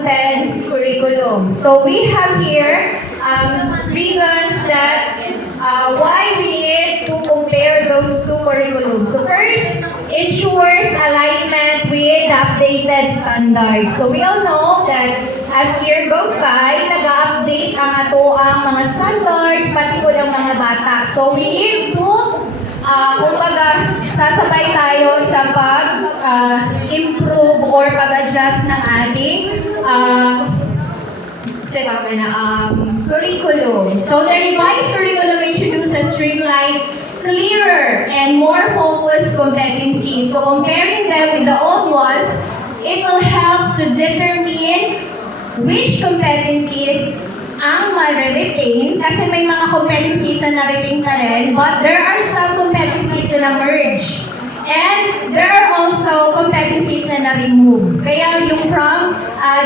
10 curriculum. So we have here reasons that why we need to compare those two curriculums. So first, ensures alignment with updated standards. So we all know that as year goes by, nag-update ang ato ang mga standards, pati po ng mga bata. So we need to kumbaga, sasabay tayo sa pag-improve or pag-adjust ng ating curriculum. So the revised curriculum introduces streamlined, clearer, and more focused competencies. So comparing them with the old ones, it will help to determine which competencies ang ma-retain, kasi may mga competencies na na-retain ka rin, but there are some competencies na na-merge. And there are also competencies na na-remove. Kaya yung from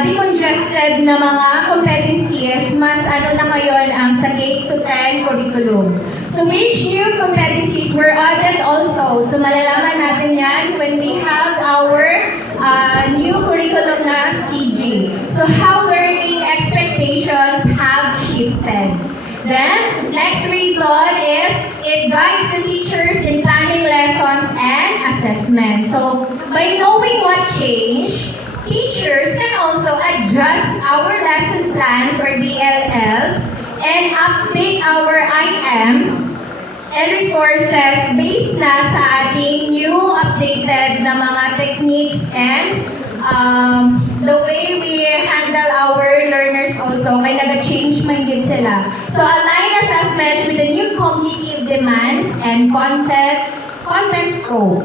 decongested na mga competencies, mas ano na ngayon ang sa K-10 curriculum. So which new competencies were added also? So malalaman natin yan when we have our new curriculum na CG. So how learning expectations have shifted. Then, next reason is it guides the teachers in planning lessons and assessment. So, by knowing what changed, teachers can also adjust our lesson plans or DLLs and update our IMs and resources based na sa ating new updated na mga techniques and the way we handle our learners also, kaya nag-change man din sila. So, align assessments with the new cognitive demands and content scope.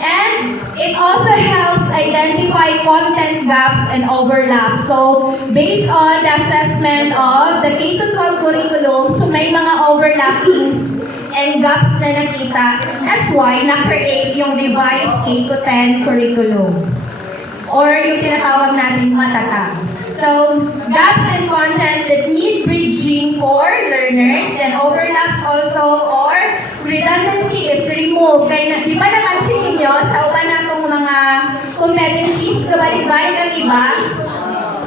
And it also helps identify content gaps and overlaps. So, based on the assessment of the K-12 curriculum, so may mga overlappings and gaps na nakita. That's why na-create yung revised K-10 curriculum, or yung tinatawag natin matatag. So, gaps in content that need bridging for learners, then overlaps also, or redundancy is removed. Kaya, di ba napansin ninyo, sa uban natong mga competencies, kabalik-balik ang iba?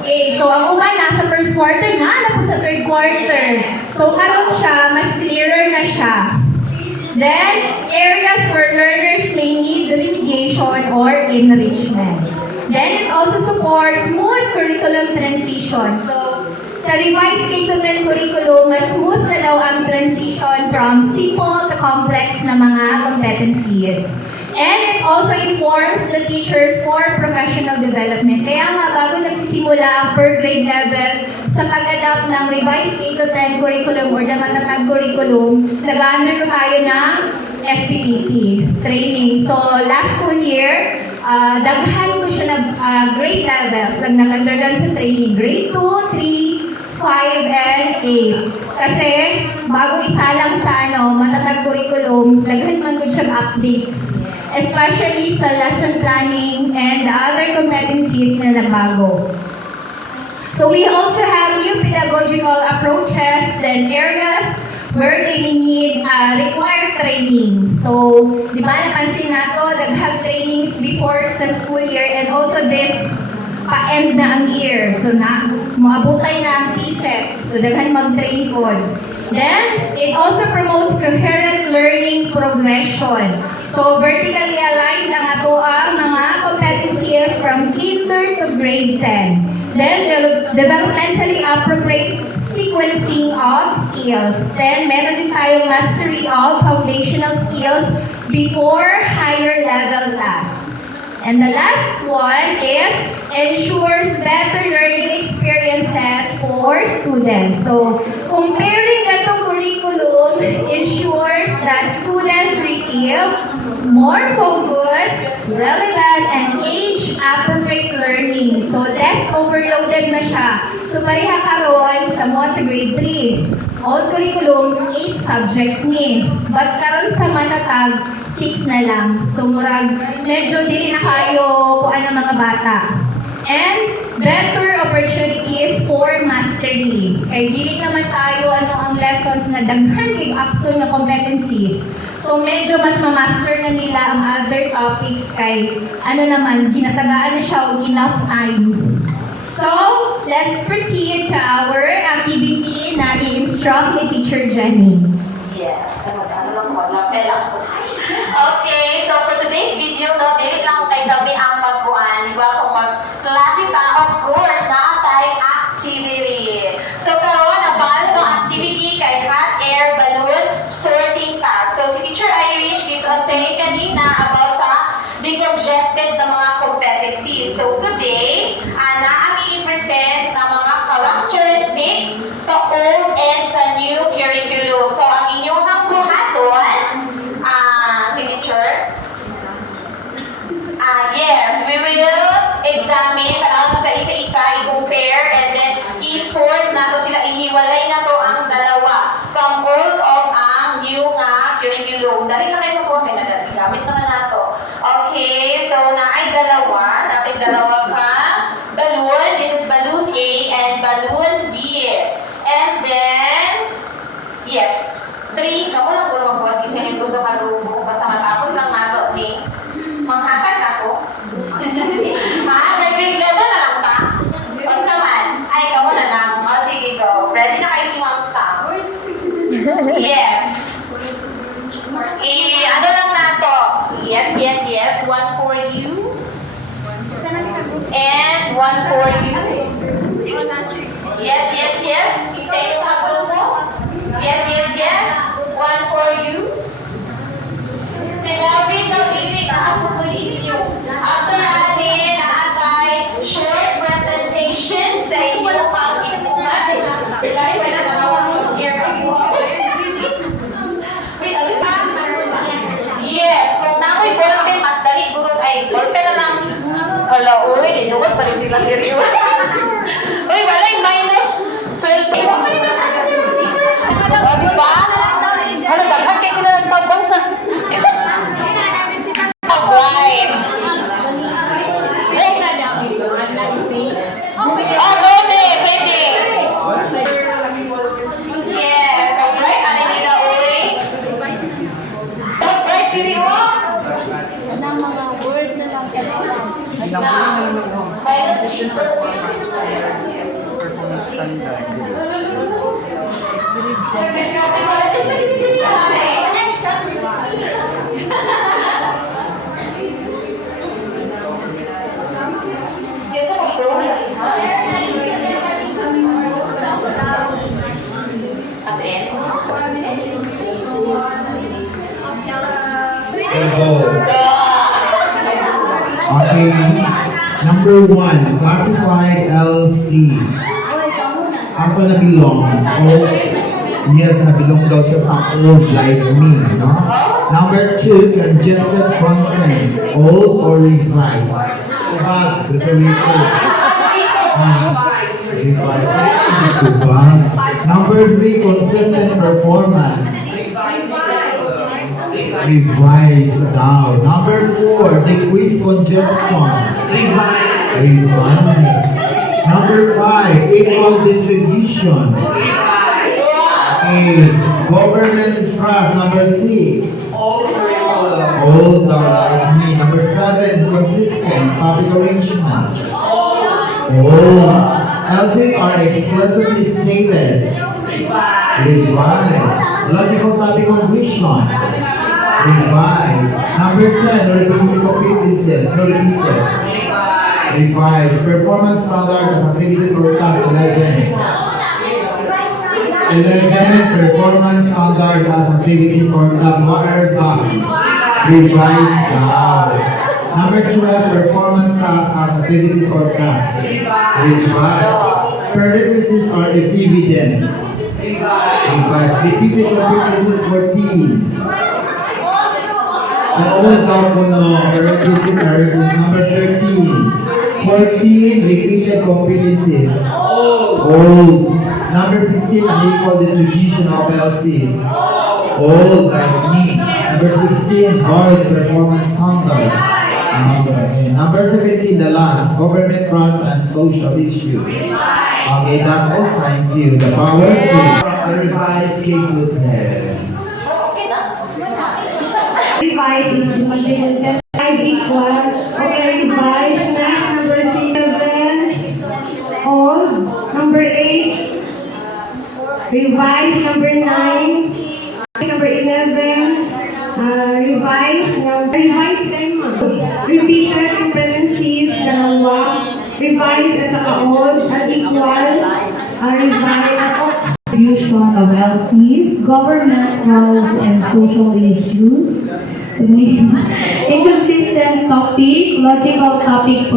Okay, so ang uban nasa first quarter na, po sa third quarter. So, karon siya, mas clearer na siya. Then, areas where learners may need remediation or enrichment. Then, it also supports smooth curriculum transition. So, sa revised K-10 curriculum, mas smooth na daw ang transition from simple to complex na mga competencies. And it also informs the teachers for professional development. Kaya nga, bago nagsisimula ang per grade level sa pag-adapt ng revised K-10 curriculum or the matatag curriculum, nag-undergo tayo ng SPPT training. So, last school year, daghan ko siya na grade levels ang nag-undergan sa training. Grade 2, 3, 5, and 8. Kasi, bago isa lang sa matatag curriculum, daghan man ko siya updates. Especially sa lesson planning and the other competencies na nagbago. So we also have new pedagogical approaches and areas where they may need required training. So, di ba napansin nato, daghang trainings before sa school year and also this pa-end na ang year. So, maabutay na ang TSET. So, daghan mag-train po. Then, it also promotes coherent learning progression. So, vertically aligned ang ato ang mga competencies from kinder to grade 10. Then, developmentally appropriate sequencing of skills. Then, meron din tayong mastery of foundational skills before higher level tasks. And the last one is ensures better learning experiences for students. So, comparing the two curriculum ensures that students receive more focused, relevant, and age-appropriate learning. So, less overloaded na siya. So, pareha karon sa mga sa grade 3. Old curriculum, 8 subjects ni. But karon sa matatag, 6 na lang. So, murag, medyo dili na kayo kuan ng mga bata. And better opportunities for mastery. Kaya dili naman tayo ang lessons na daghan kay action na competencies. So medyo mas ma-master na nila ang other topics kay ginatagaan na siya og enough time. So instruct ni Teacher Jenny. Yes. Ano lang po, lapel ako. Okay, so for today's video, no, dili lang kay kami ang magkuhan, di ba? Kung mag-klase ta, of course, naatay activity. So karon ang pangalan ng activity kay hot air balloon sorting task. So si Teacher Irish gives us saying kanina about sa big objective ng mga competencies. So today, na ang i-present ng mga characteristics sa old and sa new curriculum. So ang inyong buhaton, signature. Yes, we will examine sa isa-isa, i-compare, and then i-sort na to sila, ihiwalay na to ang dalawa from old of ang new nga curriculum. Dali lang kayo mag-comment na dati, gamit naman na to. Okay, so naay dalawa, natin dalawa ka balloon, this is balloon A and balloon B. And then, yes, 3, ako lang puro magbuhat kasi yung gusto ka grupo, basta matapos lang nato ni manghakan ako. Nag-bigla na lang ba? Kung saman, ay, ikaw na lang. O, sige, go. Ready na kayo si Ma'am Sam? Yes. Ano lang na to? Yes, yes, yes. One for you. And one for you. Yes, yes, yes. Sa inyong grupo? Yes, yes, yes. One for you. Si Melvin, David, ako po inyo. After natin, naatay short presentation sa inyong pag-ipunan. Guys, wala na ako here ako. Wait, ano ba? Yes, kung nako'y ballpen, mas dali, guro ay ballpen na lang. Hala, uy, dinukot pa rin silang iriwan. Uy, wala yung minus 12. O, diba? Ano, daghan kayo sila nagtabang sa... Right. Oh, pwede. Yes, alright. Ano nila, uy? Right, dili mo? Performance standard. Okay, number 1, classified LCs. Asa na belong? Oh, yes, na belong daw siya sa old like me, no? Number 2, congested content, old or revised. Diba? Revised. Number 3, consistent performance. Revised down. Number 4, decrease congestion. Revised. Number 5, equal distribution. Okay. Government trust. Number 6. Old like me. Number 7, consistent public arrangement. LCs are explicitly stated. Revised. Logical topic completion. Revised. Number 10, repeated competencies. No repeated. Revised. Performance standard of activities or tasks. 11. 11. Performance standard as activities or tasks. What are the? Revised down. Number 12. Performance tasks as activities or tasks. Revised. Prerequisites are evident. Revised. Repeated competencies 14. An old document number 13. 14, repeated competencies. Old. Number 15, unequal distribution of LCs. Old, like me. Number 16, void performance standard. Number 17, the last, government grants and social issues. Okay, that's all. Thank you. The power to revise K-10. Revise is the competences 5 equals. Okay, revise. Next, number 7. Old. Number 8. Revise number 9. Number 11. Revise them. Repeated competencies, dalawa. Revise at saka old, unequal. Revise. Distribution of LCs, government roles and social issues. Inconsistent topic, logical topic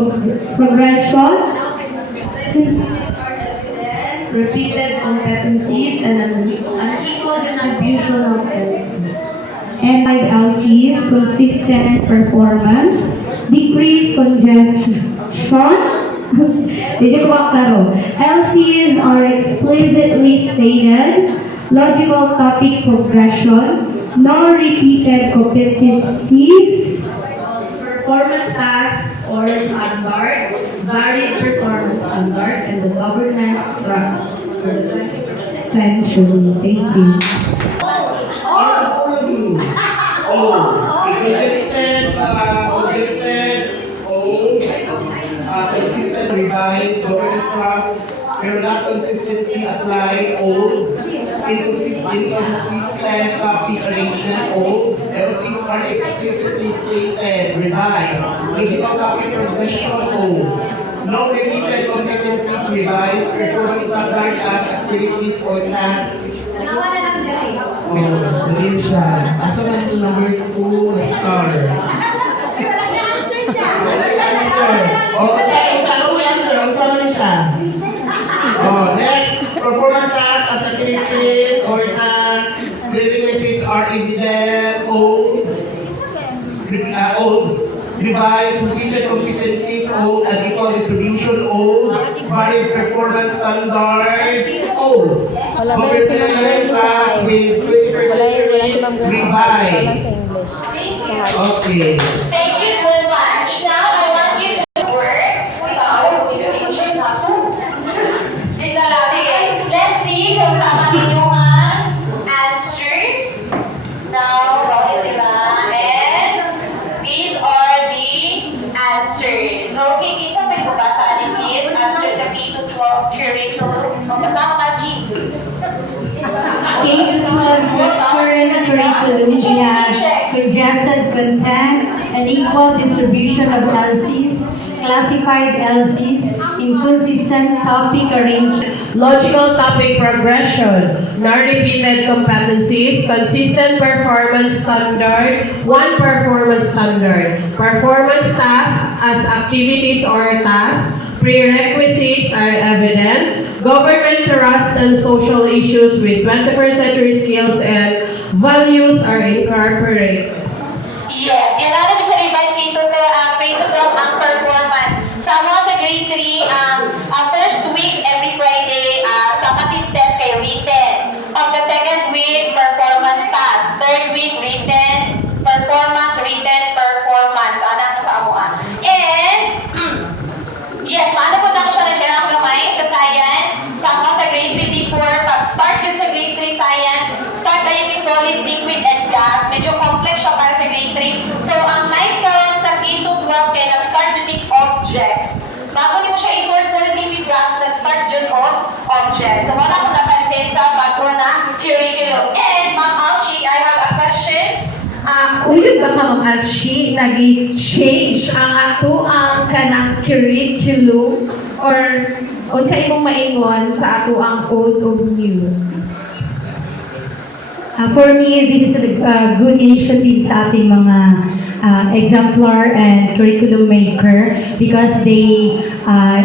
progression. Repeated competencies and unequal distribution of LCs. And LCs, consistent performance, decrease congestion. Did you go LCs are explicitly stated, logical topic progression, no repeated competencies, performance task or standard, varied performance standard, and the government trusts for the 21st century. Thank you. Consistent, revised, government trust, pero not consistently applied, old, inconsistent topic arrangement, old, LCs are explicitly stated, revised, logical topic progression, old, no repeated competencies, revised, performance standard as activities or tasks. Ganun siya. Asa man ito number 2 na star? Next, performance tasks as activities or tasks, prerequisites are evident, old, revised, repeated competencies, old, and equal distribution, old, varied performance standards, old, competent class with 21st century, revised. Okay. Thank you so much. Now, I want you to work let's see kung tama ninyong answers. Now, bawal sila. And these are the answers. So, kikita may bukasaan is answer sa K-12 curriculum. O, kasama ka, G. K-12 current curriculum, we have congested content, unequal distribution of LCs, classified LCs, inconsistent topic arrangement, logical topic progression, non-repeated competencies, consistent performance standard, one performance standard, performance tasks as activities or tasks, prerequisites are evident, government trust and social issues with 21st century skills and values are incorporated. Yes. Yan na namin sa revise K-12 ang performance. Sa mga sa grade 3, first week, every Friday, summative test kay written. Pag the second week, performance task. Third week, written, performance. Anak sa amuha. And, yes, paano po na ko siya na-share ang gamay sa science. Sa mga sa grade 3 before, pag-start yun sa grade 3 science, start tayo yung solid, liquid, and gas. Medyo complex siya para sa grade 3. So, ang nice karon sa K-12 kaya nag-start yun yung objects. Bago niyo siya i-sort solid, liquid, gas, nag-start yun on objects. So, wala akong napansin sa bago na curriculum. And, Ma'am Alchi, I have a question. Ulit ba ka Alchi, nag-change ang ato ang kanang curriculum or unsay imong maingon sa ato ang old o new? For me, this is a good initiative sa ating mga exemplar and curriculum maker because they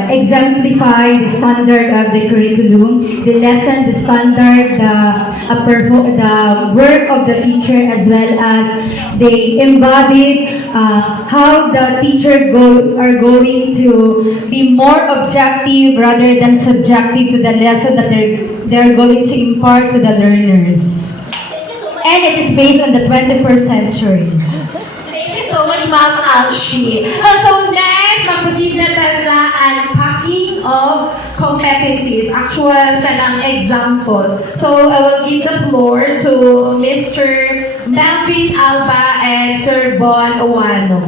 exemplify the standard of the curriculum, the lesson, the standard, the work of the teacher, as well as they embodied how the teacher are going to be more objective rather than subjective to the lesson that they're going to impart to the learners. And it is based on the 21st century. Thank you so much, Ma'am Alchi. So next, mag-proceed na tayo sa unpacking of competencies, actual kanang examples. So I will give the floor to Mr. Melvin Alba and Sir Bon Owano.